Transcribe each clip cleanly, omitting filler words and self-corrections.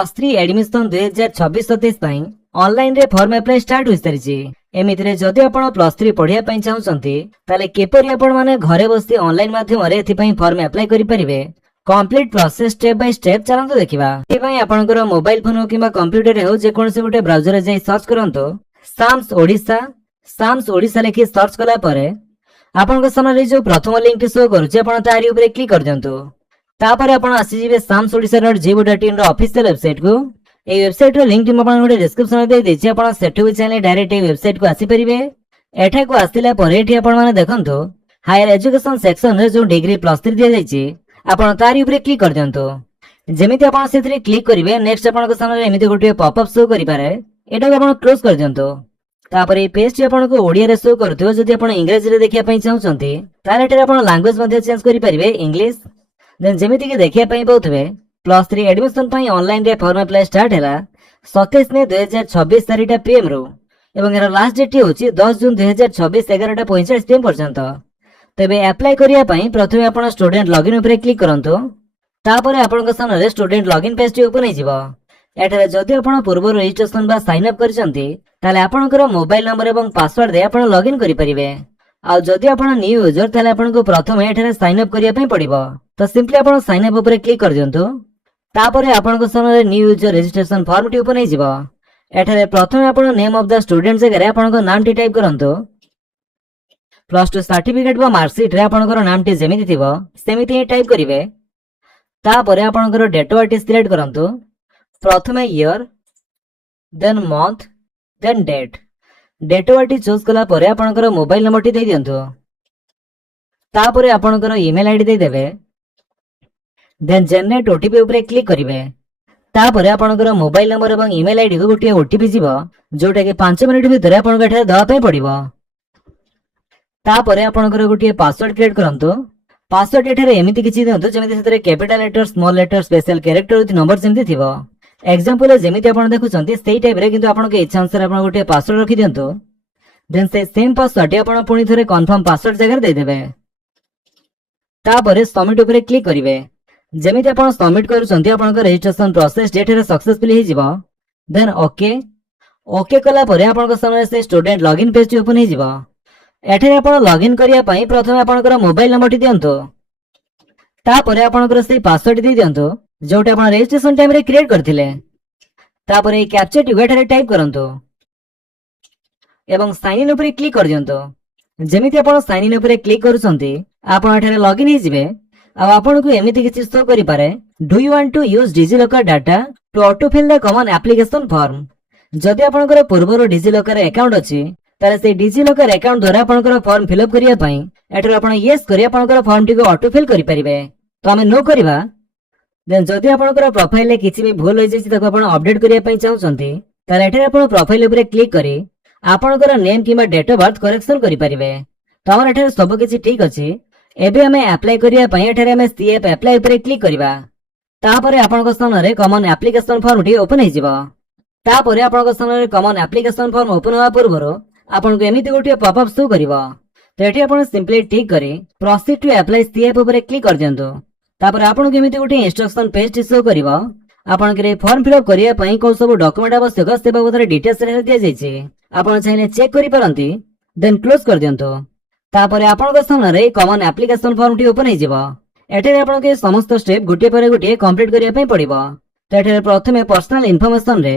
+3 admission 2026-27 online रे form apply start हो सारी। एमितिरे जदि आपण +3 पढ़िया पई चाहउछंती ताले केपरि आपण माने घरे बसी ऑनलाइन माध्यम रे एथि पई फॉर्म अप्लाई करि परिबे। Complete process step by step चलंतु देखिबा। ए पई आपनकर मोबाइल फोन हो किबा कंप्यूटर रे हो जे कोनसे गोटे ब्राउजर रे जाई सर्च करंतो साम्स ओडिसा लेखि सर्च कला परे आपनकर सामने जो प्रथम लिंक शो करूचे आपण तारी ऊपर क्लिक कर दियंतु। तापर आपण आसी जिवे samsodisha.go.in रो ऑफिशियल वेबसाइट को। ए वेबसाइट रो लिंक म आपण गोटे डिस्क्रिप्शन दे देछि। आपण सेठु भी चाहे डायरेक्ट ए वेबसाइट को आसी परिबे। एठा को आसिला परे एठी आपण माने देखंतु हायर एजुकेशन सेक्शन रे जो डिग्री +3 दिया जायछि आपण तारी ऊपर क्लिक कर दियंतु। जेमिति आपण सेथरे क्लिक करिवे नेक्स्ट आपण को सामने एमिति गोटे पॉपअप शो करि पारे। एटा को आपण क्लोज कर दियंतु। तापर ए पेज टी आपण को ओडिया रे शो करथियो। जदि आपण इंग्लिश रे देखिया पई चाहउछंती ताले एटा आपण लैंग्वेज मध्ये चेंज करि परिबे इंग्लिश। देन जेमिति के देखिया पई पाउथबे +3 एडमिशन पई ऑनलाइन रे फॉर्म अप्लाई स्टार्ट हैला 27 मे 2026 तारिटा पीएम रो एवं एरा लास्ट डेट होची 10 जून 2026 11:45 पीएम पर्यंत। तबे अप्लाई करिया पई प्रथमे आपण स्टूडेंट लॉगिन ऊपर क्लिक करंतो। तापर आपण को सामने स्टूडेंट लॉगिन पेज टी ओपन हिजिबो। एठारे जदि आपण पूर्व रजिस्ट्रेशन बा साइन अप करचंती ताले आपनकर मोबाइल नंबर एवं पासवर्ड दे आपण लॉगिन करि परिबे। आ जदि आपण न्यू यूजर ताले आपण को प्रथमे एठारे साइन अप करिया पई पड़िबो। तो सिंपली आपण साइन अप ऊपर क्लिक कर दियंतो। तापर आपण को सामने न्यू यूजर रजिस्ट्रेशन फॉर्म टी ओपन हिजिबो। एठारे प्रथमे आपण नेम ऑफ द स्टूडेंट जगह आपण को नाम टी टाइप करंतो। +2 सर्टिफिकेट बा मार्कशीट रे आपनकर नाम टी जेमिति थिबो सेमिति ही टाइप करिवे। तापर आपनकर डेट ऑफ बर्थ सिलेक्ट करंतो। प्रथमे year then month then date of birth choose कला परे आपनकर मोबाइल नंबर टी दे दियंतो। तापर आपनकर ईमेल आईडी दे देबे। देन जनरेट ओटीपी ऊपर क्लिक करिवे। तापर आपनकर मोबाइल नंबर एवं ईमेल आईडी को गोटे ओटीपी जीवो जोटा कि 5 मिनिट भितर आपनकर एठा दवा पे पड़िबो। तापर आपनकर गोटे पासवर्ड क्रिएट करंतो। पासवर्ड एठारे एमिति किछि दियंतो जेमिति सेतरे capital letter small letter special character with number जेमिति थिबो। एग्जांपल जेमिति आपण देखुचंती सेही टाइप रे किंतु आपण के इच्छा अनुसार आपण गोटे पासवर्ड रखि दियंतो। देन से सेम पासवर्ड आपण पुनी थरे कंफर्म पासवर्ड जगह दे देबे। तापर सबमिट ऊपर क्लिक करिवे। जेमिति आपण सबमिट करूचंती आपण को रजिस्ट्रेशन प्रोसेस डेट रे सक्सेसफुली हि जिवो। देन ओके कला परे आपण को सामने से स्टूडेंट लॉगिन पेज ओपन हि जिवो। एठे आपण लॉगिन करिया पई प्रथमे आपनकर मोबाइल नंबर टी दियंतो। तापर आपनकर से पासवर्ड दे दियंतो जोटा आपण रजिस्ट्रेशन टाइम रे क्रिएट करथिले। तापर ए कैप्चा टी एठारे टाइप करंतो एवं साइन इन ऊपर क्लिक कर दियंतो। जेमिति आपण साइन इन ऊपर क्लिक करूचंती आपण एठारे लॉगिन हि जिवे। अब आपन को एमिति किछि शो करि पारे do you want to use DigiLocker data to autofill the common application form. जदि आपनकर पूर्वरो डिजिलॉकर अकाउंट अछि ताले से डिजिलॉकर अकाउंट द्वारा आपनकर फॉर्म फिल अप करिया पई एठारे आपण यस करिया आपनकर फॉर्म टी को ऑटो फिल करि परिबे। तो हमें नो करिवा। देन जदि आपनकर प्रोफाइल ले किछि भी भूल होई जैछि ताको आपण अपडेट करिया पई चाहउछंती ताले एठारे आपण प्रोफाइल ऊपर क्लिक करी आपनकर नेम किबा डेट ऑफ बर्थ करेक्शन करि परिबे। तो हमर एठारे सब किछि ठीक अछि। एबे हमें अप्लाई करिया पई एठारे हमें सीएफ अप्लाई ऊपर क्लिक करिवा। तापर आपनकर सामने कॉमन एप्लीकेशन फॉर्म टी ओपन हि जिवो। तापर आपनकर सामने कॉमन एप्लीकेशन फॉर्म ओपन होवा पूर्वरो आपन को एमिति गोटे पॉपअप शो करिवो। तो एठी आपण सिंपली टिक करी प्रोसीड टू अप्लाई सीएफ ऊपर क्लिक कर दियंतो। तापर आपण को एमिति गोटे इंस्ट्रक्शन पेज टी शो करिवो। आपण के फॉर्म फिल अप करिया पई को सब डॉक्यूमेंट आवश्यक से बाबत डिटेल्स रे दिया जायछि। आपण चाहिले चेक करि परंती देन क्लोज कर दियंतो। तापर आपण को सामने कॉमन एप्लीकेशन फॉर्म टी ओपन हि जिवो। एठी आपण के समस्त स्टेप गोटे पर गोटे कंप्लीट करिया पई पड़िबो। तो एठी प्रथमे पर्सनल इन्फॉर्मेशन रे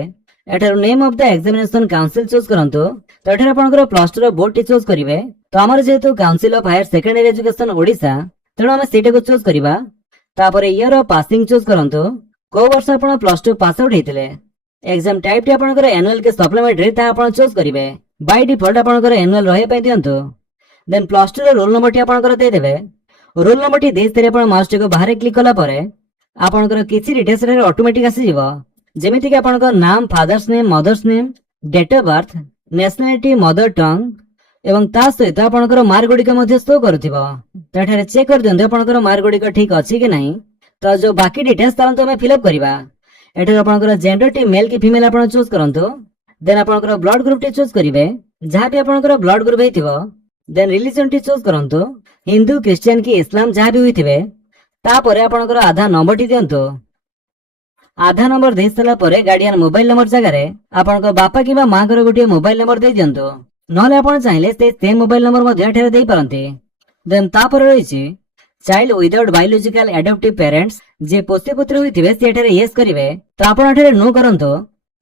एठार name of the examination council choose करंतो। तो एठार आपनकर प्लस 2 रो बोर्ड टी चूज करिवे। तो हमर जेतु council of higher secondary education Odisha तेणु हम सेटा को चूज करिवा। तापर ईयर ऑफ पासिंग चूज करंतो। को वर्ष आपण प्लस 2 पास आउट हेतिले। एग्जाम टाइप टी आपनकर एनुअल के सप्लीमेंटरी ता आपण चूज करिवे। बाय डिफॉल्ट आपनकर एनुअल रहे पई दियंतो। देन प्लस 2 रो रोल नंबर टी आपनकर दे देबे। रोल नंबर टी देस तरे आपण माउस टी को बाहर क्लिक कला परे आपनकर किछि डिटेल्स रे ऑटोमेटिक आसी जिवो। जेमिति कि आपनकर नाम father's name mother's name date of birth nationality mother tongue एवं ता सहित आपनकर मार्क गुडी का मध्ये शो करथिबो। तो एठारे चेक कर दियंतो आपनकर मार्क गुडी का ठीक अछि कि नहीं। तो जो बाकी डिटेल्स तारंतो हमें फिल अप करबा। एठारे आपनकर जेंडर टी मेल की फीमेल आपण चूज करंतो। देन आपनकर ब्लड ग्रुप टी चूज करिवे। जहां भी आपनकर ब्लड ग्रुप हेतिबो देन रिलीजन टी चूज करंतो। हिंदू क्रिश्चियन की इस्लाम जहां भी होइथिबे तापरे आपनकर आधार नंबर टी दियंतो। आधा नंबर दे सारा परे गार्डियन मोबाइल नंबर जगह आपण बापा कि माँ गोटे मोबाइल नंबर दे दिंतु नहले आपण चाहिए से मोबाइल नंबर मध्य दे पारती। देन तापर रही child without biological adoptive parents जे पोषी पुत्र होइथिबे से एठारे यस करिवे तो आपण एठारे नो करंतो।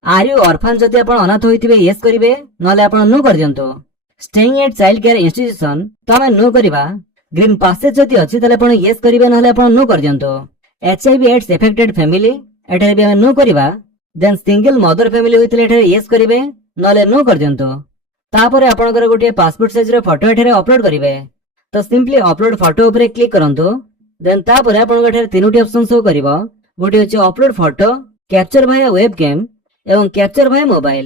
आर यू ऑर्फन जदि आपण अनाथ होइथिबे यस करिवे नहले आपण नो कर दियंतो। Staying at child care institution तो आमे नो करिवा। ग्रीन पासेज जदि अछि तले आपण यस करिवे नहले आपण नो कर दियंतो। एचआईवी एड्स एफेक्टेड फैमिली एठारे भी आमे नो करिवा। देन सिंगल मदर फैमिली होइतले एठारे यस करिवे नहले नो कर दियंतो। तापर आपणकर गोटे पासपोर्ट साइज रो फोटो एठारे अपलोड करिवे तो सिंपली अपलोड फोटो ऊपर क्लिक करंतु। देन तापर आपन एठारे तीनोटी ऑप्शन शो करिवो। गोटे होची अपलोड फोटो, कैप्चर भाया वेब कैम एवं कैप्चर भाया मोबाइल।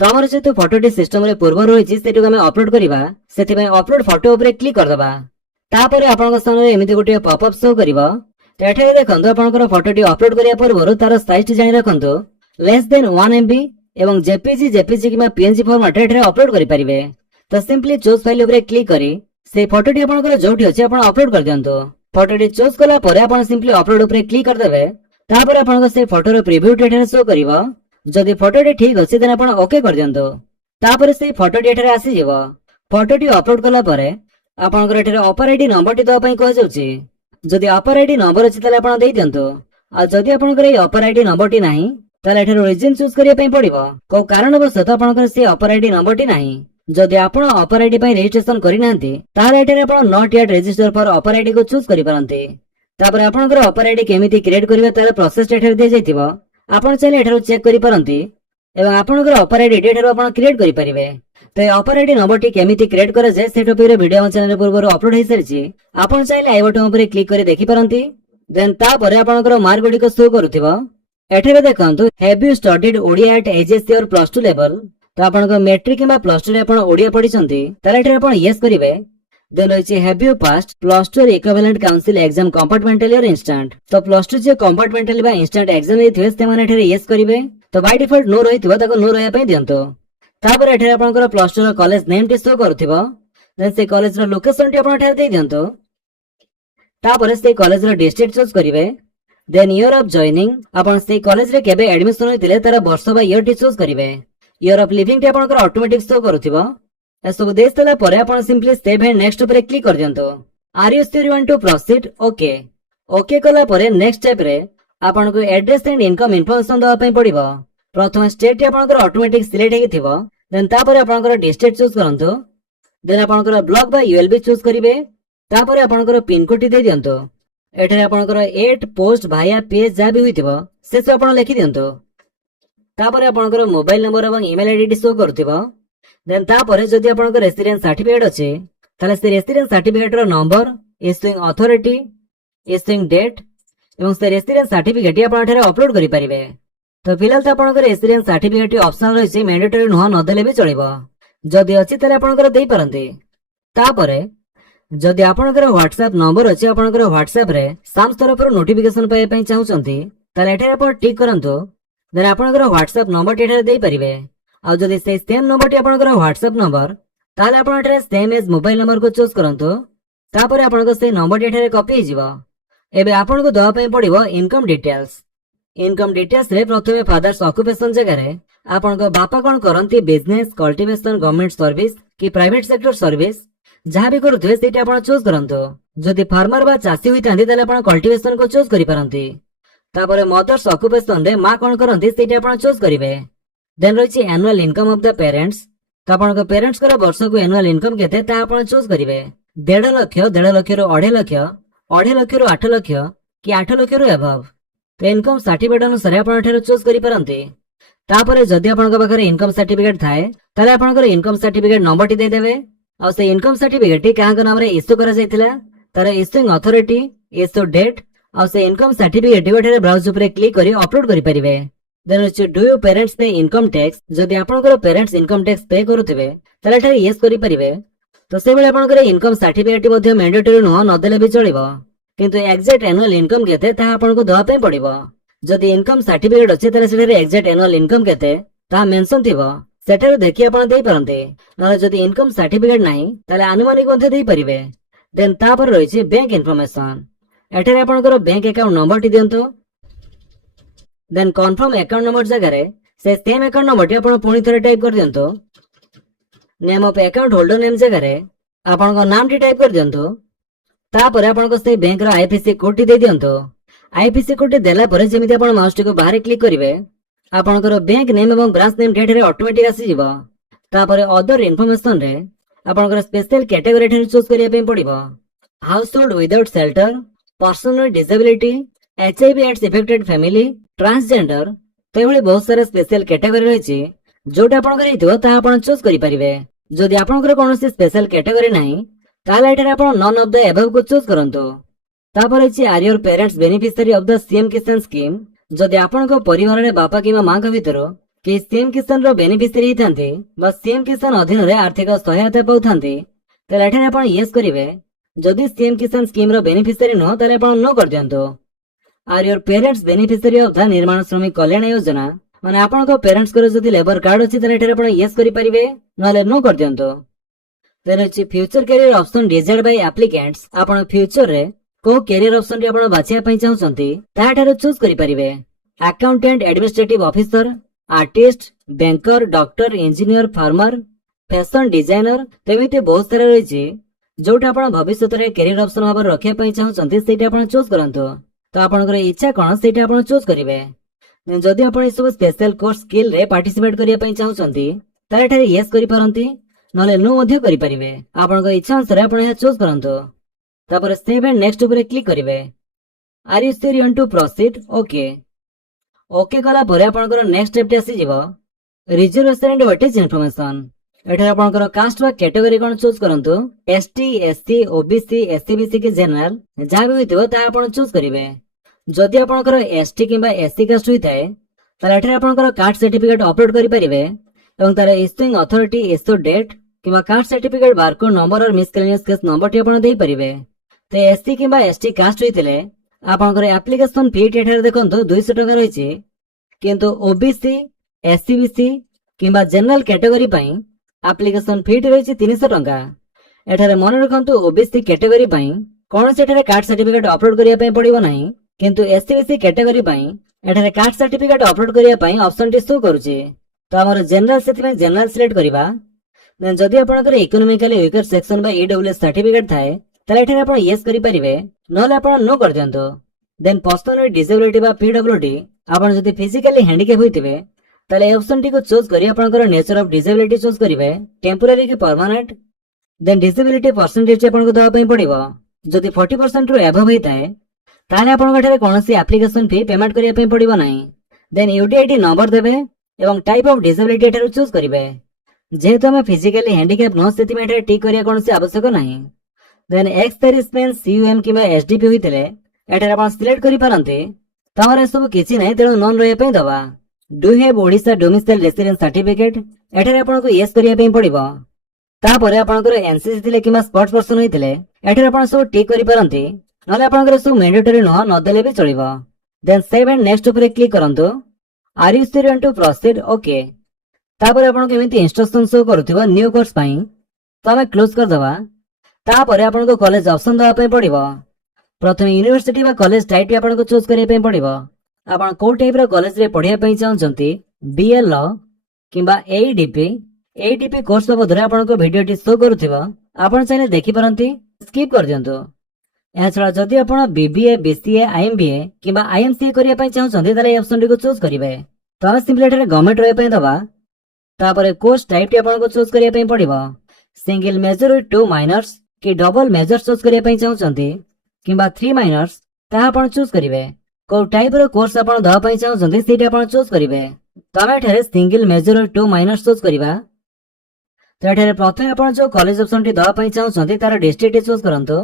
तो हमर जेतु फोटोटी सिस्टम रे पूर्व रहिछि सेटु हम अपलोड करिवा सेति में अपलोड फोटो ऊपर क्लिक कर दबा। तापर आपन सामने एमिति गोटे पॉपअप शो करिवो। तो एठारे देखंतु आपनकर फोटोटी अपलोड करिया पूर्व तार साइज जानि रखंतु लेस देन 1 MB एवं जेपीजी किमा पीएनजी फॉर्मेट एठारे अपलोड करि परिबे। तो सिंपली चूज फाइल ऊपर क्लिक करी से फोटोटी आपनकर जोठी अछि आपण अपलोड कर दियंतु। फोटोटी चूज कला परे आपण सिंपली अपलोड ऊपर क्लिक कर देबे। तापर आपनकर से फोटोर प्रीव्यू एठारे शो करिवो। जदि फोटोटी ठीक अछि देन आपण ओके कर दियंतु। तापर से फोटोटी एठारे आसी जिवो। फोटोटी अपलोड कला परे आपनकर एठारे अपर आईडी नंबरटी दवा पई कह जाउछि। जदि अपर आईडी नंबर अछि तले आपण देइ दियंतु। आ जदि आपनकर ए अपर आईडी नंबरटी नाही ताले एठारे रीजन चूज करिया पई पड़िबो। को कारणवशत आपनकर से अपर आईडी नंबरटी नाही। जदि आपण अपर आईडी पई रजिस्ट्रेशन करि नांती ताले एठारे आपण not yet register for upper ID को चूज करि पारंती। तापर आपनकर अपर आईडी केमिति क्रिएट करिवे तार प्रोसेस एठारे दे जाइतिबो। आपण चाहे एठारे चेक करि पारंती एवं आपनकर अपर आईडी एठारे आपण क्रिएट करि परिबे। तो अपर आईडी नंबरटी केमिति क्रिएट करे जे से टॉपिक रे वीडियो चैनल रे पूर्व अपलोड हे सरछि। आपण चाहे आई बटन ऊपर क्लिक करि देखि पारंती। देन तापर आपनकर मार्क गुडी को शो करूथिबो। एठारे देखंतु have you studied Odia at HSC or plus 2 level. तो आपन मैट्रिक किंबा प्लस 2 रे आपन ओडिया पढिसंती ताले एठारे आपन यस करिवे। देन होइछि have you passed plus 2 equivalent council exam compartmentally or instant. तो प्लस 2 जे कंपार्टमेंटली बा इंस्टेंट एग्जाम देथिवे से माने एठारे यस करिवे। तो बाय डिफॉल्ट नो रहिथिबो ताको नो रहया पई दियंतो। तापर एठारे आपनकर प्लस 2 रो कॉलेज नेम टी शो करथिबो। देन से कॉलेज रो लोकेशन टी आपन एठारे देइ दियंतो। तापर से कॉलेज रो डिस्ट्रिक्ट चूज करिवे। देन ईयर ऑफ जॉइनिंग आपन से कॉलेज रे केबे एडमिशन होइतिले तार वर्ष बा ईयर टी चूज करिवे। ईयर ऑफ लिविंग टी आपनकर ऑटोमेटिक शो करूथिबो। ए सब देस तला परे आपन सिंपली सेव एंड नेक्स्ट ऊपर क्लिक कर दियंतो। Are you sure you want to proceed okay. Okay कला परे नेक्स्ट स्टेप रे आपनको एड्रेस एंड इनकम इन्फॉर्मेशन दवा पई पड़िबो। प्रथम स्टेट टी आपनकर ऑटोमेटिक सिलेक्ट हेकि थिबो। देन तापर आपनकर डिस्ट्रिक्ट चूज करंतो। देन आपनकर ब्लॉक बा यूएलबी चूज करिवे। तापर आपनकर पिन कोड टी दे दियंतो। एठारे आपनकर 8 पोस्ट भाया पेज जा भी होइतिबो से सब आपन लिखि दियंतो। तापर आपनकर मोबाइल नंबर एवं ईमेल आईडी शो करथिबो। देन तापर जदि आपनकर रेसिडेंस सर्टिफिकेट अछि ताले से रेसिडेंस सर्टिफिकेट रो number, issuing authority, issuing date एवं से रेसिडेंस सर्टिफिकेट आपन एठारे अपलोड करि परिबे। तो फिलहाल त आपनकर रेसिडेंस सर्टिफिकेट ऑप्शनल रहिछि मैंडेटरी नुह न देले भी चलिबो। जदि अछि ताले आपनकर देइ परंती। तापर जदि आपनकर व्हाट्सएप नंबर अछि आपनकर व्हाट्सएप रे साम्स तरफरो नोटिफिकेशन पाए पई चाहुचंती ताले एठारे आपण टिक करंतो। देन आपनकर व्हाट्सएप नंबर टी एठारे देइ परिबे। आ जदि से सेम नंबर टी आपनकर व्हाट्सएप नंबर ताले आपण एठारे सेम एज मोबाइल नंबर को चूज करंतो। तापर आपनकर से नंबर टी एठारे कॉपी हिजिबो। एबे आपनको दवा पई पड़िबो इनकम डिटेल्स। इनकम डिटेल्स रे प्रथमे फादर्स ऑक्युपेशन जगह रे आपनको बापा कोन करंती बिजनेस, कल्टीवेशन, गवर्नमेंट सर्विस कि प्राइवेट सेक्टर सर्विस जहाँ भी करुथिबे सेटा आपण चूज करंतो। जदि फार्मर बा चासी होइतांती ताले आपण कल्टीवेशन को चूज करि पारंती। तापर मदर्स ऑक्युपेशन रे मा कोन करंती सेटा आपण चूज करिवे। देन रहिछि annual income of the parents. तो आपनक पेरेंट्स कर वर्ष को एनुअल इनकम केते ता आपण चूज करिवे। 1.5 लाख, 1.5 लाख रो 2.5 लाख, 2.5 लाख रो 8 लाख कि 8 लाख रो अबव। तो इनकम सर्टिफिकेट अनुसार आपण एठारे चूज करि पारंती। तापर जदि आपनक पाखरे इनकम सर्टिफिकेट थाए ताले आपनकर इनकम सर्टिफिकेट नंबर टी दे देबे। आ से इनकम सर्टिफिकेट टी काहा नाम रे इश्यू करा जायतिला तार इश्यूइंग अथॉरिटी, इश्यू डेट आ से इनकम सर्टिफिकेट एठारे ब्राउज ऊपर क्लिक करी अपलोड करि परिबे। देन डू यू पेरेंट्स पे इनकम टैक्स। जदि आपनकर पेरेंट्स इनकम टैक्स पे करूथिबे ताले एठारे यस करि परिबे। तो से बेले आपनकर इनकम सर्टिफिकेट मध्ये मैंडेटरी नुह न देले भी चलिबो। किंतु एक्जेक्ट एनुअल इनकम केते ता आपनको दवा पे पड़िबो। जदि इनकम सर्टिफिकेट अछि ताले सेठारे एक्जेक्ट एनुअल इनकम केते ता मेंशन थिबो सेठारे देखि आपण देइ परंते। नले जदि इनकम सर्टिफिकेट नाही ताले अनुमानिक मध्ये देइ परिबे। देन तापर रहिछि बैंक इन्फॉर्मेशन। एठारे आपनकर बैंक अकाउंट नंबर टी दियंतो। ଦେନ୍ କନଫର୍ମ ଆକାଉଣ୍ଟ ନମ୍ବର ଜାଗାରେ ସେ ସେମ୍ ଆକାଉଣ୍ଟ ନମ୍ବରଟି ଆପଣ ପୁଣି ଥରେ ଟାଇପ୍ କରିଦିଅନ୍ତୁ। Name of account holder name ଜାଗାରେ ଆପଣଙ୍କ ନାମଟି ଟାଇପ୍ କରିଦିଅନ୍ତୁ। ତାପରେ ଆପଣଙ୍କ ସେଇ ବ୍ୟାଙ୍କର ଆଇଏଫଏସସି କୋଡଟି ଦେଇ ଦିଅନ୍ତୁ। ଆଇଏଫଏସସି କୋଡଟି ଦେଲା ପରେ ଯେମିତି ଆପଣ ମାଉସଟିକୁ ବାହାରେ କ୍ଲିକ୍ କରିବେ ଆପଣଙ୍କର ବ୍ୟାଙ୍କ ନେମ୍ ଏବଂ ବ୍ରାଞ୍ଚ ନେମ୍ ଏଠାରେ ଅଟୋମେଟିକ୍ ଆସିଯିବ। ତାପରେ ଅଦର ଇନଫର୍ମେସନରେ ଆପଣଙ୍କର ସ୍ପେଶାଲ କ୍ୟାଟେଗୋରୀ ଏଠାରେ ଚୁଜ୍ କରିବା ପାଇଁ ପଡିବ। Household without shelter, personal disability, HIV AIDS affected family, transgender, ତେଭଳି ବହୁତ ସାରା ସ୍ପେଶାଲ କ୍ୟାଟେଗୋରୀ ରହିଛି। ଯୋଉଟା ଆପଣଙ୍କର ହେଇଥିବ ତାହା ଆପଣ ଚୁଜ୍ କରିପାରିବେ। ଯଦି ଆପଣଙ୍କର କୌଣସି ସ୍ପେଶାଲ କ୍ୟାଟେଗୋରୀ ନାହିଁ ତାହେଲେ ଏଠାରେ ଆପଣ ନନ୍ ଅଫ୍ ଦ ଏଭବ୍ କୁ ଚୁଜ୍ କରନ୍ତୁ। ତାପରେ ଅଛି are your parents beneficiary of the CM Kisan scheme. ଯଦି ଆପଣଙ୍କ ପରିବାରରେ ବାପା କିମ୍ବା ମାଙ୍କ ଭିତରୁ କେହି ସିଏମ୍ କିଷାନର ବେନିଫିସିଆରୀ ହେଇଥାନ୍ତି ବା ସିଏମ୍ କିଷାନ ଅଧୀନରେ ଆର୍ଥିକ ସହାୟତା ପାଉଥାନ୍ତି ତାହେଲେ ଏଠାରେ ଆପଣ ୟେସ୍ କରିବେ। ଯଦି ସିଏମ୍ କିଷାନ ସ୍କିମର ବେନିଫିସିଆରୀ ନୁହଁ ତାହେଲେ ଆପଣ ନୋ କରିଦିଅନ୍ତୁ। Are your parents beneficiary of the Nirman Shramik Kalyan Yojana, ମାନେ ଆପଣଙ୍କ ପ୍ୟାରେଣ୍ଟସ୍ଙ୍କର ଯଦି ଲେବର କାର୍ଡ ଅଛି ତାହେଲେ ଏଠାରେ ଆପଣ ୟେସ୍ କରିପାରିବେ, ନହେଲେ ନୋ କରିଦିଅନ୍ତୁ। ଦେନ୍ ଅଛି ଫ୍ୟୁଚର କ୍ୟାରିୟର ଅପସନ୍ ଡିଜାଇର୍ଡ ବାଇ ଆପ୍ଲିକାଣ୍ଟସ୍। ଆପଣ ଫ୍ୟୁଚରରେ କୋଉ କ୍ୟାରିୟର ଅପସନଟି ଆପଣ ବାଛିବା ପାଇଁ ଚାହୁଁଛନ୍ତି ତାହା ଏଠାରେ ଚୁଜ୍ କରିପାରିବେ। ଆକାଉଣ୍ଟାଣ୍ଟ, ଆଡମିନିଷ୍ଟ୍ରେଟିଭ ଅଫିସର, ଆର୍ଟିଷ୍ଟ, ବ୍ୟାଙ୍କର, ଡକ୍ଟର, ଇଞ୍ଜିନିୟର, ଫାର୍ମର, ଫ୍ୟାସନ ଡିଜାଇନର, ତେମିତି ବହୁତ ସାରା ରହିଛି। ଯୋଉଟା ଆପଣ ଭବିଷ୍ୟତରେ କ୍ୟାରିୟର ଅପସନ ଭାବରେ ରଖିବା ପାଇଁ ଚାହୁଁଛନ୍ତି ସେଇଟା ଆପଣ ଚୁଜ୍ କରନ୍ତୁ। ତ ଆପଣଙ୍କର ଇଚ୍ଛା କଣ ସେଇଟା ଆପଣ ଚୁଜ୍ କରିବେ। ଯଦି ଆପଣ ଏସବୁ ସ୍ପେଶାଲ କୋର୍ସ ସ୍କିଲରେ ପାର୍ଟିସିପେଟ କରିବା ପାଇଁ ଚାହୁଁଛନ୍ତି ତାହେଲେ ଏଠାରେ ୟେସ୍ କରିପାରନ୍ତି, ନହେଲେ ନୋ ମଧ୍ୟ କରିପାରିବେ। ଆପଣଙ୍କ ଇଚ୍ଛା ଅନୁସାରେ ଆପଣ ଏହା ଚୁଜ୍ କରନ୍ତୁ। ତାପରେ ସେଭ୍ ଆଣ୍ଡ ନେକ୍ସଟ ଉପରେ କ୍ଲିକ୍ କରିବେ। Are you sure you want to proceed? Okay. Okay କଲା ପରେ ଆପଣଙ୍କର ନେକ୍ସଟ ଷ୍ଟେପଟି ଆସିଯିବ ରିଜର୍ଭେସନ ଆଣ୍ଡ ୱେଟେଜ ଇନଫର୍ମେସନ। ଏଠାରେ ଆପଣଙ୍କର କାଷ୍ଟ ବା କ୍ୟାଟେଗୋରୀ କଣ ଚୁଜ୍ କରନ୍ତୁ। ST, SC, OBC, SCBC କି ଜେନେରାଲ ଯାହା ବି ହୋଇଥିବ ତାହା ଆପଣ ଚୁଜ୍ କରିବେ। ଯଦି ଆପଣଙ୍କର ST କିମ୍ବା SC କାଷ୍ଟ ହୋଇଥାଏ ତାହେଲେ ଏଠାରେ ଆପଣଙ୍କର କାଷ୍ଟ ସାର୍ଟିଫିକେଟ ଅପଲୋଡ କରିପାରିବେ ଏବଂ ତାର ଇସ୍ୟୁଇଂ ଅଥରିଟି, ଇସ୍ୟୁ ଡେଟ୍ କିମ୍ବା କାଷ୍ଟ ସାର୍ଟିଫିକେଟ ବାରକୋଡ ନମ୍ବର ଅର ମିସକେଲେନିୟସ୍ କେସ୍ ନମ୍ବରଟି ଆପଣ ଦେଇପାରିବେ। ତ SC କିମ୍ବା ST କାଷ୍ଟ ହୋଇଥିଲେ ଆପଣଙ୍କର ଆପ୍ଲିକେସନ ଫି ଏଠାରେ ଦେଖନ୍ତୁ 200 ଟଙ୍କା ରହିଛି, କିନ୍ତୁ OBC, SCBC କିମ୍ବା ଜେନେରାଲ କ୍ୟାଟେଗୋରୀ ପାଇଁ ଆପ୍ଲିକେସନ ଫି ରହିଛି 300 ଟଙ୍କା। ଏଠାରେ ମନେ ରଖନ୍ତୁ OBC କ୍ୟାଟେଗୋରୀ ପାଇଁ କୌଣସି ଏଠାରେ କାଷ୍ଟ ସାର୍ଟିଫିକେଟ ଅପଲୋଡ କରିବା ପାଇଁ ପଡିବ ନାହିଁ, କିନ୍ତୁ SCBC କ୍ୟାଟେଗୋରୀ ପାଇଁ ଏଠାରେ କାଷ୍ଟ ସାର୍ଟିଫିକେଟ ଅପଲୋଡ କରିବା ପାଇଁ ଅପସନଟି ଶୋ କରୁଛି। ତ ଆମର ଜେନେରାଲ, ସେଥିପାଇଁ ଜେନେରାଲ ସିଲେକ୍ଟ କରିବା। ଯଦି ଆପଣଙ୍କର ଇକୋନୋମିକାଲି ୱିକର ସେକ୍ସନ ବା EWS ସାର୍ଟିଫିକେଟ ଥାଏ ତାହେଲେ ଏଠାରେ ଆପଣ ୟେସ୍ କରିପାରିବେ, ନହେଲେ ଆପଣ ନୋ କରିଦିଅନ୍ତୁ। ଦେନ୍ ପର୍ସନାଲ ଡିସେବିଲିଟି ବା PWD, ଆପଣ ଯଦି ଫିଜିକାଲି ହ୍ୟାଣ୍ଡିକ୍ୟାପ ହୋଇଥିବେ ତାହେଲେ ଏ ଅପସନଟିକୁ ଚୁଜ୍ କରି ଆପଣଙ୍କର ନେଚର ଅଫ ଡିସେବିଲିଟି ଚୁଜ୍ କରିବେ, ଟେମ୍ପୋରାରୀ କି ପର୍ମାନେଣ୍ଟ। ଦେନ୍ ଡିସେବିଲିଟି ପରସେଣ୍ଟେଜ ଆପଣଙ୍କୁ ଦେବା ପାଇଁ ପଡିବ। ଯଦି 40% ରୁ ଏଭବ ହେଇଥାଏ ତାହେଲେ ଆପଣଙ୍କ ଏଠାରେ କୌଣସି ଆପ୍ଲିକେସନ ଫି ପେମେଣ୍ଟ କରିବା ପାଇଁ ପଡିବ ନାହିଁ। ଦେନ୍ UDID ନମ୍ବର ଦେବେ ଏବଂ ଟାଇପ ଅଫ ଡିସେବିଲିଟି ଏଠାରୁ ଚୁଜ୍ କରିବେ। ଯେହେତୁ ଆମେ ଫିଜିକାଲି ହ୍ୟାଣ୍ଡିକ୍ୟାପ ନୁହଁ ସେଥିପାଇଁ ଏଠାରେ ଟିକ୍ କରିବା କୌଣସି ଆବଶ୍ୟକ ନାହିଁ। ଦେନ୍ ଏକ୍ସ ସାର୍ଭିସମ୍ୟାନ, CUM କିମ୍ବା SDP ହୋଇଥିଲେ ଏଠାରେ ଆପଣ ସିଲେକ୍ଟ କରିପାରନ୍ତି। ତମର ଏସବୁ କିଛି ନାହିଁ, ତେଣୁ ନନ୍ ରହିବା ପାଇଁ ଦବା। Do you have Odisha domicile residence certificate, ଏଠାରେ ଆପଣଙ୍କୁ ୟେସ୍ କରିବା ପାଇଁ ପଡିବ। ତାପରେ ଆପଣଙ୍କର NCC ଥିଲେ କିମ୍ବା ସ୍ପୋର୍ଟସ ପର୍ସନ ହୋଇଥିଲେ ଏଠାରେ ଆପଣ ସବୁ ଟିକ୍ କରିପାରନ୍ତି, ନହେଲେ ଆପଣଙ୍କର ସବୁ ମ୍ୟାଣ୍ଡେଟୋରୀ ନୁହଁ, ନଦେଲେ ବି ଚଳିବ। ଦେନ୍ ସେଭ୍ ଆଣ୍ଡ ନେକ୍ସଟ ଉପରେ କ୍ଲିକ୍ କରନ୍ତୁ। Are you sure you want to proceed? Okay. ତାପରେ ଆପଣଙ୍କୁ ଏମିତି ଇନଷ୍ଟ୍ରକ୍ସନ ଶୋ କରୁଥିବ ନ୍ୟୁ କୋର୍ସ ପାଇଁ, ତ ଆମେ କ୍ଲୋଜ କରିଦେବା। ତାପରେ ଆପଣଙ୍କୁ କଲେଜ ଅପସନ ଦେବା ପାଇଁ ପଡିବ। ପ୍ରଥମେ ୟୁନିଭର୍ସିଟି ବା କଲେଜ ଟାଇପ ଆପଣଙ୍କୁ ଚୁଜ୍ କରିବା ପାଇଁ ପଡିବ। ଆପଣ କୋଉ ଟାଇପର କଲେଜରେ ପଢିବା ପାଇଁ ଚାହୁଁଛନ୍ତି, BA Law କିମ୍ବା AEDP କୋର୍ସ ବାବଦରେ ଆପଣଙ୍କ ଭିଡିଓଟି ଶୋ କରୁଥିବ, ଆପଣ ଚାହିଁଲେ ଦେଖିପାରନ୍ତି, ସ୍କିପ୍ କରିଦିଅନ୍ତୁ। ଏହାଛଡା ଯଦି ଆପଣ BBA, BCA, IMBA କିମ୍ବା IMCA କରିବା ପାଇଁ ଚାହୁଁଛନ୍ତି ତାହେଲେ ଏହି ଅପସନଟିକୁ ଚୁଜ୍ କରିବେ। ତ ଆମେ ସିମ୍ପଲି ଏଠାରେ ଗଭର୍ଣ୍ଣମେଣ୍ଟ ରହିବା ପାଇଁ ଦବା। ତାପରେ କୋର୍ସ ଟାଇପଟି ଆପଣଙ୍କୁ ଚୁଜ୍ କରିବା ପାଇଁ ପଡିବ। ସିଙ୍ଗଲ ମେଜର ୱିଥ୍ 2 ମାଇନର୍ସ କି ଡବଲ ମେଜର ଚୁଜ୍ କରିବା ପାଇଁ ଚାହୁଁଛନ୍ତି କିମ୍ବା 3 ମାଇନର୍ସ, ତାହା ଆପଣ ଚୁଜ୍ କରିବେ। କୋଉ ଟାଇପର କୋର୍ସ ଆପଣ ଦେବା ପାଇଁ ଚାହୁଁଛନ୍ତି ସେଇଟା ଆପଣ ଚୁଜ୍ କରିବେ। ତ ଆମେ ଏଠାରେ single major with 2 miners choose କରିବା। ତ ଏଠାରେ ପ୍ରଥମେ ଆପଣ ଯୋଉ କଲେଜ ଅପସନଟି ଦେବା ପାଇଁ ଚାହୁଁଛନ୍ତି ତାର ଡିଷ୍ଟ୍ରିକ୍ଟ ଚୁଜ୍ କରନ୍ତୁ।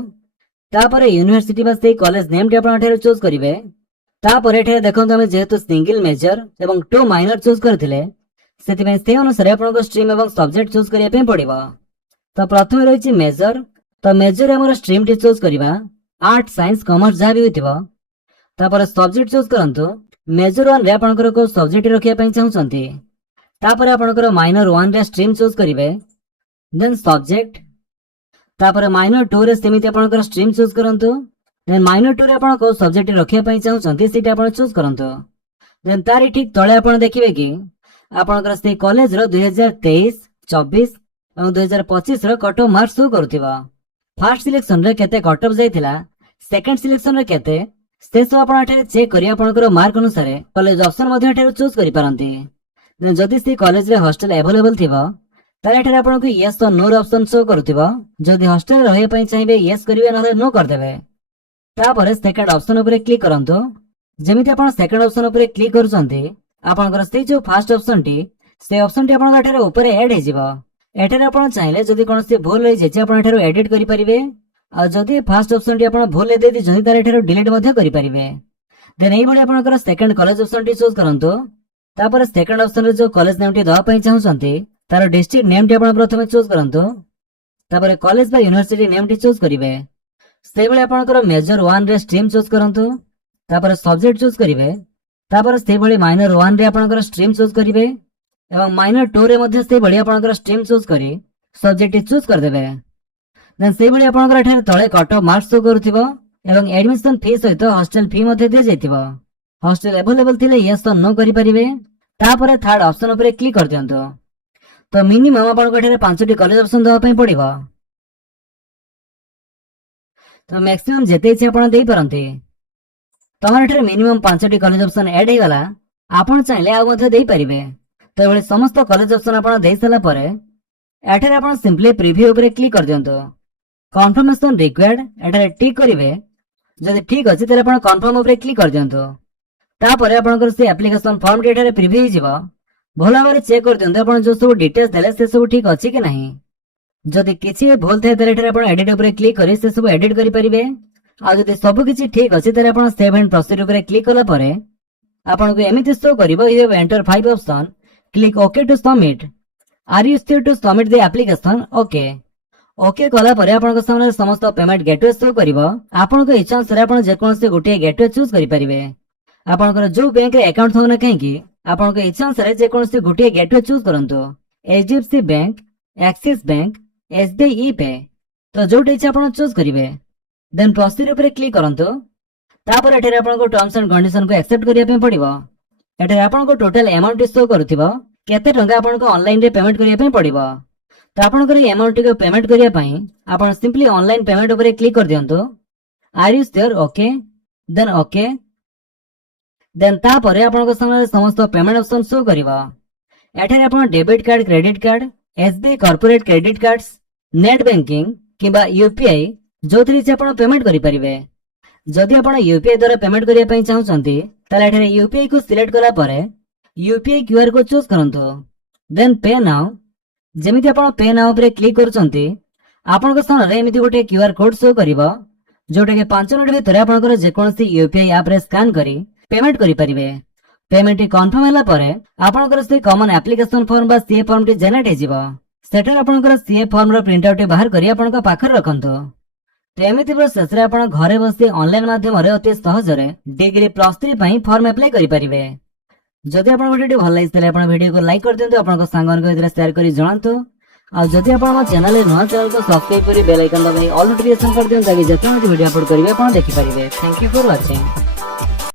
ତାପରେ ୟୁନିଭର୍ସିଟି ବା ସେଇ କଲେଜ ନେମଟି ଆପଣ ଏଠାରେ ଚୁଜ୍ କରିବେ। ତାପରେ ଏଠାରେ ଦେଖନ୍ତୁ ଆମେ ଯେହେତୁ ସିଙ୍ଗଲ ମେଜର ଏବଂ 2 ମାଇନର ଚୁଜ୍ କରିଥିଲେ ସେଥିପାଇଁ ସେ ଅନୁସାରେ ଆପଣଙ୍କ ଷ୍ଟ୍ରିମ୍ ଏବଂ ସବଜେକ୍ଟ ଚୁଜ୍ କରିବା ପାଇଁ ପଡିବ। ତ ପ୍ରଥମେ ରହିଛି ମେଜର। ତ ମେଜର ଆମର ଷ୍ଟ୍ରିମ୍ ଟି ଚୁଜ୍ କରିବା, ଆର୍ଟ, ସାଇନ୍ସ, କମର୍ସ ଯାହା ବି ହୋଇଥିବ। ତାପରେ ସବଜେକ୍ଟ ଚୁଜ୍ କରନ୍ତୁ। ମେଜର 1 ରେ ଆପଣଙ୍କର କୋଉ ସବଜେକ୍ଟ ରଖିବା ପାଇଁ ଚାହୁଁଛନ୍ତି। ତାପରେ ଆପଣଙ୍କର ମାଇନର 1 ରେ ଷ୍ଟ୍ରିମ୍ ଚୁଜ୍ କରିବେ, ଦେନ୍ ସବଜେକ୍ଟ। ତାପରେ ମାଇନର 2 ରେ ସେମିତି ଆପଣଙ୍କର ଷ୍ଟ୍ରିମ୍ ଚୁଜ୍ କରନ୍ତୁ। ଦେନ୍ ମାଇନର 2 ରେ ଆପଣ କୋଉ ସବଜେକ୍ଟ ରଖିବା ପାଇଁ ଚାହୁଁଛନ୍ତି ସେଇଟା ଆପଣ ଚୁଜ୍ କରନ୍ତୁ। ଦେନ୍ ତାରି ଠିକ ତଳେ ଆପଣ ଦେଖିବେ କି ଆପଣଙ୍କର ସେଇ କଲେଜର 2023, 24 ଏବଂ 2025 ର କଟ୍ ଅଫ୍ ମାର୍କ ଶୋ କରୁଥିବ। ଫାର୍ଷ୍ଟ ସିଲେକ୍ସନରେ କେତେ କଟ୍ ଅଫ୍ ଯାଇଥିଲା, ସେକେଣ୍ଡ ସିଲେକ୍ସନରେ କେତେ, ସେ ସବୁ ଆପଣ ଏଠାରେ ଚେକ୍ କରି ଆପଣଙ୍କର ମାର୍କ ଅନୁସାରେ କଲେଜ ଅପସନ ମଧ୍ୟ ଏଠାରେ ଚୁଜ୍ କରିପାରନ୍ତି। ଯଦି ସେ କଲେଜରେ ହଷ୍ଟେଲ ଆଭେଲେବଲ ଥିବ ତାହେଲେ ଏଠାରେ ଆପଣଙ୍କୁ ୟେସ୍ ଓ ନୋ ର ଅପସନ ଶୋ କରୁଥିବ। ଯଦି ହଷ୍ଟେଲରେ ରହିବା ପାଇଁ ଚାହିଁବେ ୟେସ୍ କରିବେ, ନହେଲେ ନୋ କରିଦେବେ। ତାପରେ ସେକେଣ୍ଡ ଅପସନ ଉପରେ କ୍ଲିକ୍ କରନ୍ତୁ। ଯେମିତି ଆପଣ ସେକେଣ୍ଡ ଅପସନ ଉପରେ କ୍ଲିକ୍ କରୁଛନ୍ତି ଆପଣଙ୍କର ସେଇ ଯୋଉ ଫାର୍ଷ୍ଟ ଅପସନଟି ସେ ଅପସନଟି ଆପଣଙ୍କ ଏଠାରେ ଉପରେ ଆଡ୍ ହେଇଯିବ। ଏଠାରେ ଆପଣ ଚାହିଁଲେ ଯଦି କୌଣସି ଭୁଲ ରହିଯାଇଛି ଆପଣ ଏଠାରୁ ଏଡିଟ୍ କରିପାରିବେ। ଆଉ ଯଦି ଫାର୍ଷ୍ଟ ଅପସନଟି ଆପଣ ଭୁଲ ଦେଇଦେଇଛନ୍ତି ତାହେଲେ ଏଠାରୁ ଡିଲିଟ୍ ମଧ୍ୟ କରିପାରିବେ। ଦେନ୍ ଏଇଭଳି ଆପଣଙ୍କର ସେକେଣ୍ଡ କଲେଜ ଅପସନଟି ଚୁଜ୍ କରନ୍ତୁ। ତାପରେ ସେକେଣ୍ଡ ଅପସନରେ ଯୋଉ କଲେଜ ନେମଟି ଦେବା ପାଇଁ ଚାହୁଁଛନ୍ତି ତାର ଡିଷ୍ଟ୍ରିକ୍ଟ ନେମଟି ଆପଣ ପ୍ରଥମେ ଚୁଜ୍ କରନ୍ତୁ। ତାପରେ କଲେଜ ବା ୟୁନିଭର୍ସିଟି ନେମଟି ଚୁଜ୍ କରିବେ। ସେଇଭଳି ଆପଣଙ୍କର ମେଜର 1 ରେ ଷ୍ଟ୍ରିମ୍ ଚୁଜ୍ କରନ୍ତୁ। ତାପରେ ସବଜେକ୍ଟ ଚୁଜ୍ କରିବେ। ତାପରେ ସେଇଭଳି ମାଇନର 1 ରେ ଆପଣଙ୍କର ଷ୍ଟ୍ରିମ୍ ଚୁଜ୍ କରିବେ ଏବଂ ମାଇନର 2 ରେ ମଧ୍ୟ ସେଇଭଳି ଆପଣଙ୍କର ଷ୍ଟ୍ରିମ୍ ଚୁଜ୍ କରି ସବଜେକ୍ଟ ଚୁଜ୍ କରିଦେବେ। ଦେନ୍ ସେଇଭଳି ଆପଣଙ୍କର ଏଠାରେ ତଳେ କଟ୍ ଅଫ୍ ମାର୍କ ଶୋ କରୁଥିବ ଏବଂ ଆଡମିସନ ଫି ସହିତ ହଷ୍ଟେଲ ଫି ମଧ୍ୟ ଦିଆଯାଇଥିବ। ହଷ୍ଟେଲ ଆଭେଲେବଲ ଥିଲେ ୟେସ୍ ଓ ନୋ କରିପାରିବେ। ତାପରେ ଥାର୍ଡ ଅପସନ ଉପରେ କ୍ଲିକ୍ କରିଦିଅନ୍ତୁ। ତ ମିନିମମ୍ ଆପଣଙ୍କୁ ଏଠାରେ 5ଟି କଲେଜ ଅପସନ ଦେବା ପାଇଁ ପଡିବ। ତ ମ୍ୟାକ୍ସିମମ୍ ଯେତେ ଇଚ୍ଛା ଆପଣ ଦେଇପାରନ୍ତି। ତମର ଏଠାରେ ମିନିମମ୍ 5ଟି କଲେଜ ଅପସନ ଆଡ୍ ହେଇଗଲା। ଆପଣ ଚାହିଁଲେ ଆଉ ମଧ୍ୟ ଦେଇପାରିବେ। ତ ଏଭଳି ସମସ୍ତ କଲେଜ ଅପସନ ଆପଣ ଦେଇ ସାରିଲା ପରେ ଏଠାରେ ଆପଣ ସିମ୍ପଲି ପ୍ରିଭ୍ୟୁ ଉପରେ କ୍ଲିକ୍ କରିଦିଅନ୍ତୁ। କନଫର୍ମେସନ ରିକ୍ୱାର୍ଡ ଏଠାରେ ଟିକ୍ କରିବେ। ଯଦି ଠିକ୍ ଅଛି ତାହେଲେ ଆପଣ କନଫର୍ମ ଉପରେ କ୍ଲିକ୍ କରିଦିଅନ୍ତୁ। ତାପରେ ଆପଣଙ୍କର ସେ ଆପ୍ଲିକେସନ ଫର୍ମଟି ଏଠାରେ ପ୍ରିଭ୍ୟୁ ହେଇଯିବ। ଭଲ ଭାବରେ ଚେକ୍ କରିଦିଅନ୍ତୁ ଆପଣ ଯୋଉ ସବୁ ଡିଟେଲ୍ସ ଦେଲେ ସେ ସବୁ ଠିକ୍ ଅଛି କି ନାହିଁ। ଯଦି କିଛି ଭୁଲ ଥାଏ ତାହେଲେ ଏଠାରେ ଆପଣ ଏଡିଟ୍ ଉପରେ କ୍ଲିକ୍ କରି ସେ ସବୁ ଏଡିଟ୍ କରିପାରିବେ। ଆଉ ଯଦି ସବୁ କିଛି ଠିକ୍ ଅଛି ତାହେଲେ ଆପଣ ସେଭ୍ ଆଣ୍ଡ ପ୍ରୋସିଡ୍ ଉପରେ କ୍ଲିକ୍ କଲା ପରେ ଆପଣଙ୍କୁ ଏମିତି ଶୋ କରିବ you have entered 5 option, click okay to submit. Are you sure to submit the application? Okay. Okay କଲା ପରେ ଆପଣଙ୍କ ସାମ୍ନାରେ ସମସ୍ତ ପେମେଣ୍ଟ ଗେଟୱେ ଶୋ କରିବ। ଆପଣଙ୍କ ଇଚ୍ଛା ଅନୁସାରେ ଆପଣ ଯେକୌଣସି ଗୋଟିଏ ଗେଟୱେ ଚୁଜ୍ କରିପାରିବେ। ଆପଣଙ୍କର ଯୋଉ ବ୍ୟାଙ୍କରେ ଆକାଉଣ୍ଟ ଥାଉ ନା କାହିଁକି ଆପଣଙ୍କ ଇଚ୍ଛା ଅନୁସାରେ ଯେକୌଣସି ଗୋଟିଏ ଗେଟୱେ ଚୁଜ୍ କରନ୍ତୁ। HDFC bank, Axis bank, SBI pay, ତ ଯୋଉଟା ଇଚ୍ଛା ଆପଣ ଚୁଜ୍ କରିବେ। ଦେନ୍ ପ୍ରୋସିଡ୍ ଉପରେ କ୍ଲିକ୍ କରନ୍ତୁ। ତାପରେ ଏଠାରେ ଆପଣଙ୍କୁ ଟର୍ମସ୍ ଆଣ୍ଡ କଣ୍ଡିସନକୁ ଆକ୍ସେପ୍ଟ କରିବା ପାଇଁ ପଡିବ। ଏଠାରେ ଆପଣଙ୍କୁ ଟୋଟାଲ ଆମାଉଣ୍ଟ ଶୋ କରୁଥିବ କେତେ ଟଙ୍କା ଆପଣଙ୍କୁ ଅନଲାଇନରେ ପେମେଣ୍ଟ କରିବା ପାଇଁ ପଡିବ। ତ ଆପଣଙ୍କର ଏହି ଆମାଉଣ୍ଟଟିକୁ ପେମେଣ୍ଟ କରିବା ପାଇଁ ଆପଣ ସିମ୍ପଲି ଅନଲାଇନ ପେମେଣ୍ଟ ଉପରେ କ୍ଲିକ୍ କରିଦିଅନ୍ତୁ। Are you sure? Okay. Then okay. Then ତାପରେ ଆପଣଙ୍କ ସାମ୍ନାରେ ସମସ୍ତ ପେମେଣ୍ଟ ଅପସନ ଶୋ କରିବ। ଏଠାରେ ଆପଣ debit card, credit card, SBI corporate credit cards, net banking କିମ୍ବା UPI ଯୋଉଥିରେ ଇଚ୍ଛା ଆପଣ ପେମେଣ୍ଟ କରିପାରିବେ। ଯଦି ଆପଣ UPI ଦ୍ୱାରା ପେମେଣ୍ଟ କରିବା ପାଇଁ ଚାହୁଁଛନ୍ତି ତାହେଲେ ଏଠାରେ UPI କୁ ସିଲେକ୍ଟ କଲା ପରେ UPI QR କୋଡ୍ ଚୁଜ୍ କରନ୍ତୁ। ଦେନ୍ ପେ ନାଓ। ଯେମିତି ଆପଣ ପେ ନାଓ ଉପରେ କ୍ଲିକ୍ କରୁଛନ୍ତି ଆପଣଙ୍କ ସାମ୍ନାରେ ଏମିତି ଗୋଟେ QR କୋଡ୍ ଶୋ କରିବ ଯୋଉଟା କି 5 ମିନିଟ୍ ଭିତରେ ଆପଣଙ୍କର ଯେକୌଣସି UPI ଆପ୍ ରେ ସ୍କାନ କରି ପେମେଣ୍ଟ କରିପାରିବେ। ପେମେଣ୍ଟଟି କନଫର୍ମ ହେଲା ପରେ ଆପଣଙ୍କର ସେ କମନ ଆପ୍ଲିକେସନ ଫର୍ମ ବା CA ଫର୍ମଟି ଜେନେରେଟ୍ ହେଇଯିବ। ସେଠାରେ ଆପଣଙ୍କର CA ଫର୍ମର ପ୍ରିଣ୍ଟ ଆଉଟଟି ବାହାର କରି ଆପଣଙ୍କ ପାଖରେ ରଖନ୍ତୁ। ତ ଏମିତି ପ୍ରୋସେସରେ ଆପଣ ଘରେ ବସି ଅନଲାଇନ ମାଧ୍ୟମରେ ଅତି ସହଜରେ ଡିଗ୍ରୀ +3 ପାଇଁ ଫର୍ମ ଆପ୍ଲାଏ କରିପାରିବେ। ଯଦି ଆପଣଙ୍କ ଭିଡିଓଟି ଭଲ ଲାଗିଛି ତାହେଲେ ଆପଣ ଭିଡିଓକୁ ଲାଇକ୍ କରିଦିଅନ୍ତୁ, ଆପଣଙ୍କ ସାଙ୍ଗମାନଙ୍କ ଭିତରେ ସେୟାର କରି ଜଣାନ୍ତୁ। ଆଉ ଯଦି ଆପଣ ଆମ ଚ୍ୟାନେଲରେ ନୂଆ ଚ୍ୟାନେଲକୁ ସବସ୍କ୍ରାଇବ କରି ବେଲ୍ ଆଇକନ୍ ଦବାଇ ଅଲ୍ ନୋଟିଫିକେସନ କରିଦିଅନ୍ତୁ ତାକି ଯେତେବେଳେ ଭିଡିଓ ଅପଲୋଡ କରିବେ ଆପଣ ଦେଖିପାରିବେ। Thank you for watching.